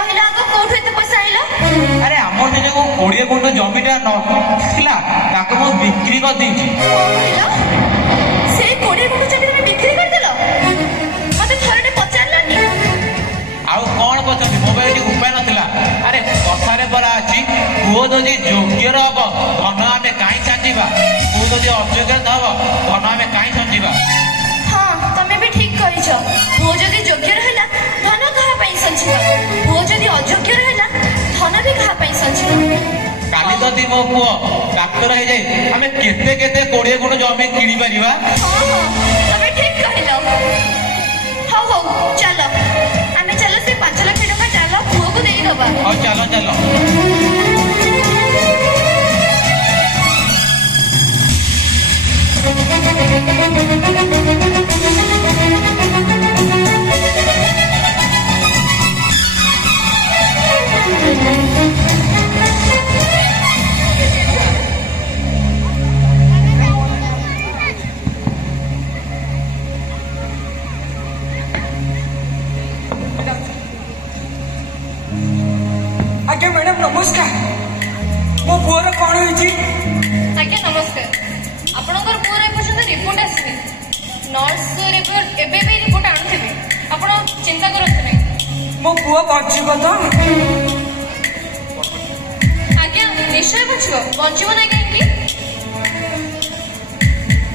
कहला आगो कोठे एते पैसा आइला? अरे हमर जे को 20 गुंठ जमीटा नथिला ताको मो बिक्री कर देछि। कहला से 20 गुंठ जमीन बिक्री कर देलो? मते थरडे पचारलानी? आउ कोन पचछि मोबाइल टी उपाय नथिला। अरे कथारे बरा अछि पुओ जदि योग्यर हब धन आमे काई चांजीबा, पुओ जदि अयोग्य हब धन आमे काई संजीबा। हां तमे भी ठीक कहिछ। पुओ जदि योग्य रहला धन कहा पई संजीबा, पुओ जदि अयोग्य रहला धन भी कहा पई संजीबा। काली जदि मो पुओ डाक्टर हे जाय आमे केते केते 20 गुण जमी किनी परिबा। हां तमे ठीक कहिलो। हो हो चलो आमे चलो से 5 लाख टका चलो पुओ को देई दबा। हां चलो चलो। आज्ञा मैडम नमस्कार। मो पुअर कौन होइछि? आज्ञा नमस्कार। आपनकर पुअर पर्यंत रिपोर्ट आसी नर्स रिपोर्ट एबे भी रिपोर्ट आनुथिबे, आपण चिंता करथु नै। मो पुआ बचिब तो? आज्ञा निश्चय बचिब, बचिब नै काहेकि?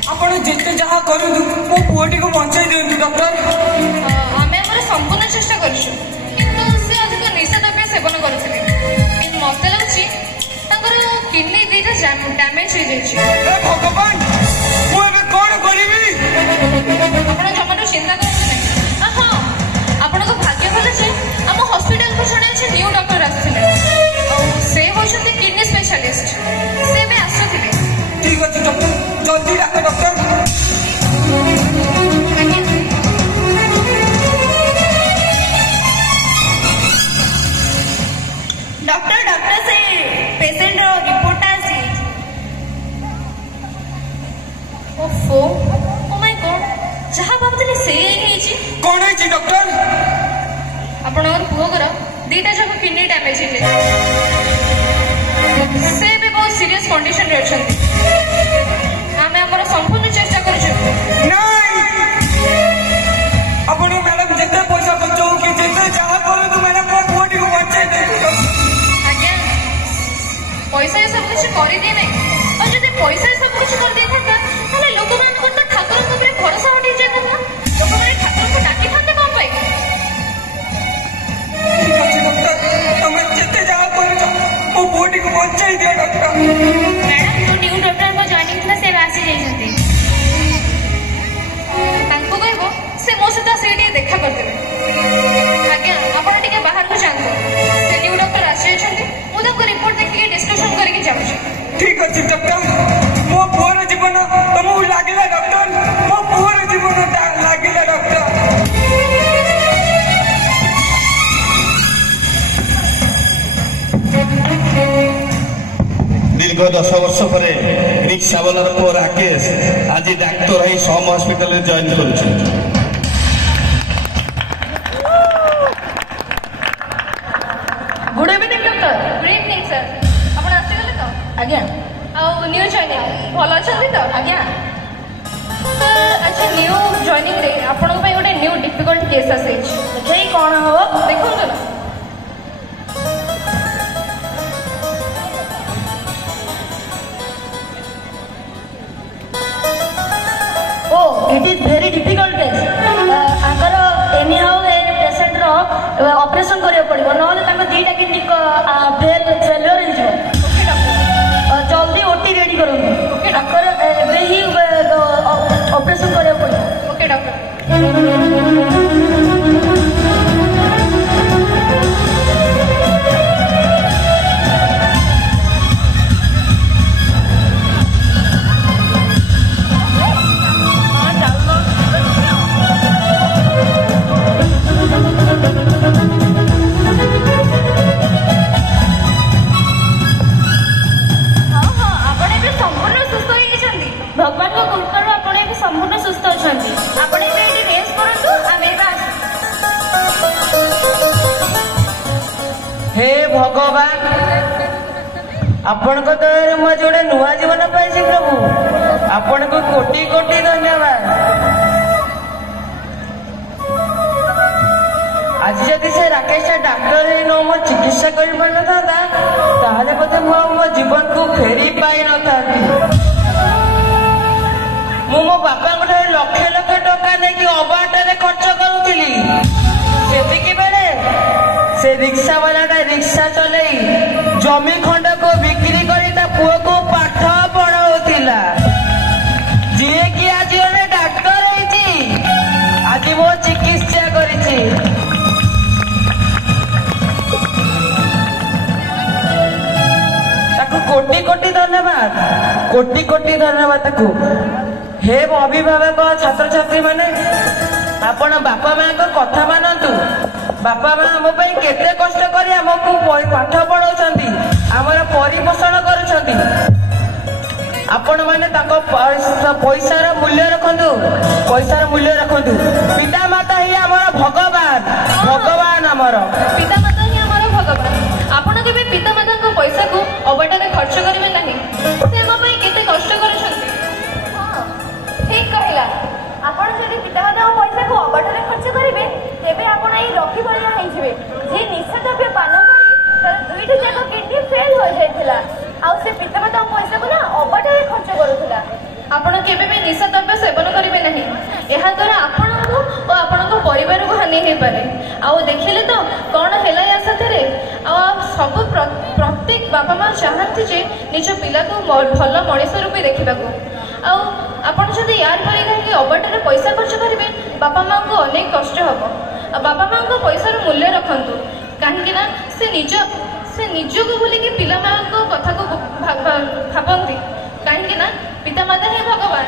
आपण जेते जहा करू मो पुआटी को बचाई दियंतु डॉक्टर। आमे हमर संपूर्ण चेष्टा करछु, किंतु से अधिक निशा द्रव्य सेवन करथिले। किंतु मते लागछि तांकर किडनी दिटा डैमेज हो जाइछि। ए भगवान मु एबे कोन करिवि? आपण जमानो चिंता करथु नै। हां आपण को भाग्य भले छे हम हॉस्पिटल को जणे छै न्यू डॉक्टर आस्थिले। से होछते किडनी स्पेशलिस्ट, से बे आस्थिले। ठीक अछि डॉक्टर, जल्दी डाक डॉक्टर। डॉक्टर डॉक्टर से पेशेंट रिपोर्ट आसी। ओफो ओ माय गॉड, जहा भाबतले से हेछि। कोन हेछि डॉक्टर? आपनर पुओगर दीटा जक किडनी डैमेज हेले, से भी बहुत सीरियस कंडीशन रे अछंती। आमे हमर संपूर्ण चेष्टा करछु। नहीं आपण मैडम जेते पैसा खर्चो कि जेते जहा करू तू मैडम को पुआटी को बचाई दे। आज्ञा पैसा ये सब कुछ करि दे नै, और जदि पैसा ये सब कुछ कर दे था ताले लोक मान को तो ठाकुर को ऊपर भरोसा हटि जाय था। लोक माने ठाकुर को डाकी थाते कोन पाई? ठीक अछि डॉक्टर, तुम जेते जहा करू मो पुआटी को बचाई दियो डॉक्टर। मैडम जो न्यू डॉक्टर को जॉइनिंग थला से आसी जाई छथि, तांको कहबो से मो सता सेठी देखा कर देबे। आज्ञा आपण टिके बाहर को जानतो, से न्यू डॉक्टर आसी छथि, मु ताको रिपोर्ट देखि डिस्कशन करके जाउछि। ठीक अछि डॉक्टर, मो पुअर जीवन तुमको लागिला डॉक्टर, मो पुअर जीवन लागिला डॉक्टर। दीर्घ 10 वर्ष पर रिक्शा वालार पुओ राकेश आज डाक्टर है सम हॉस्पिटल जॉइन कर। Good evening doctor. Good evening sir. आपण आसी गले तो? आज्ञा आ न्यू जॉइनिंग भलो अछंती तो? आज्ञा अच्छा न्यू जॉइनिंग रे आपण को गोटे न्यू डिफिकल्ट केस आसे छै कोन हो देखो तो ना। It is very difficult case. आगर एनी हाउ ए पेशेंट रो ऑपरेशन करियो पड़िबो, नहले ताको दीटा किडनी फेलियर हो जिवो। ओके डॉक्टर जल्दी ओटी रेडी करो। ओके डॉक्टर एबे ही ऑपरेशन करियो पड़िबो। Okay doctor. हे भगवान ଆପଣଙ୍କ ଦୟାରେ ମୁଁ ଆଜି ଗୋଟେ ନୂଆ ଜୀବନ ପାଇଛି ପ୍ରଭୁ ଆପଣଙ୍କୁ କୋଟି କୋଟି ଧନ୍ୟବାଦ। ଆଜି ଯଦି ସେ ରାକେଶଟା ଡାକ୍ତର ହେଇ ନ ମୋ ଚିକିତ୍ସା କରିପାରିନଥାନ୍ତା ତାହେଲେ ବୋଧେ ମୁଁ ଆଉ ମୋ ଜୀବନକୁ ଫେରି ପାଇନଥାନ୍ତି। ମୁଁ ମୋ ବାପାଙ୍କ ଠାରୁ ଲକ୍ଷ ଲକ୍ଷ ଟଙ୍କା ନେଇକି ଅବାଟରେ ଖର୍ଚ୍ଚ କରୁଥିଲି। ସେତିକି ବେଳେ ସେ ରିକ୍ସାବାଲାଟା ରିକ୍ସା ଚଲେଇ ଜମି ଖଣ୍ଡକୁ ବିକ୍ରି କରି ତା ପୁଅକୁ ପାଠ ପଢାଉଥିଲା। ଯିଏକି ଆଜି ଜଣେ ଡାକ୍ତର ହେଇଛି ଆଜି ମୋ ଚିକିତ୍ସା କରିଛି। ତାକୁ କୋଟି କୋଟି ଧନ୍ୟବାଦ କୋଟି କୋଟି ଧନ୍ୟବାଦ ତାକୁ। हे अभिभावक छात्रछात्री माने आपण बापा माँ कथा मानतु। बापा माँ आम केते कष्ट कर आमको पाठ पढ़ाउछंती आमर परिपोषण करुछंती। आपण माने ताको पैसार मूल्य रखंतु पैसार मूल्य रखंतु। पिता माता ही आमर भगवान भगवान आमर पिता माता ही आमर भगवान। आपण केबे पिता माता को पैसा को अबाटरे खर्च करिवे नाही। से हम पई केते कष्ट करूछंती। ठीक कहला आपण जदि पितामाता पैसा को अबाटरे खर्च करिवे तेबे आपण आई रखी भलिया हेजिवे जे निशा द्रव्य पान करी तर दुईटी जाक किडनी फेल हो जायतिला आ से पितामाता पैसा को ना अबाटरे खर्च करूथिला। आपण केबे भी निशा द्रव्य सेवन करिवे नाही। एहा द्वारा आपनको और आपनको परिवार को हानि हे पारे। आ देखिले तो कोन हेला या साथरे आ सब प्रत्येक बापा माँ चाहती जे निज पिला को भल मनीष रूपे देखा आपण जब यार पर कहीं अबाटरे पैसा खर्च करेंगे बापा माँ को अनेक कष्ट हम। बापा माँ को पैसार मूल्य रखु कहीं से निज को भूल कि पिला माँ कथा को भावती कहीं पिता माता ही भगवान।